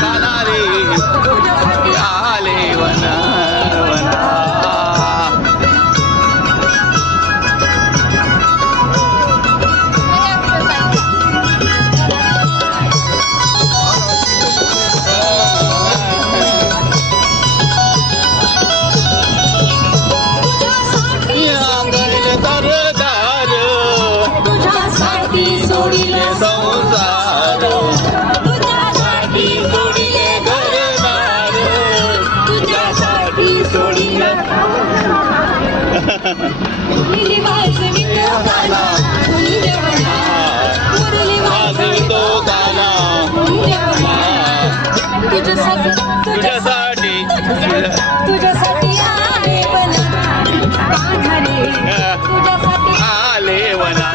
काना रे आले वना वना सोडिले संसार तुझ्यासाठी सोडिले घरदार तुझ्यासाठी सोडिले मुरली वाजवितो गाना मुरली वाजवितो गाना तुझ्यासाठी तुझ्यासाठी आले वना कान्हा रे तुझ्यासाठी आले वना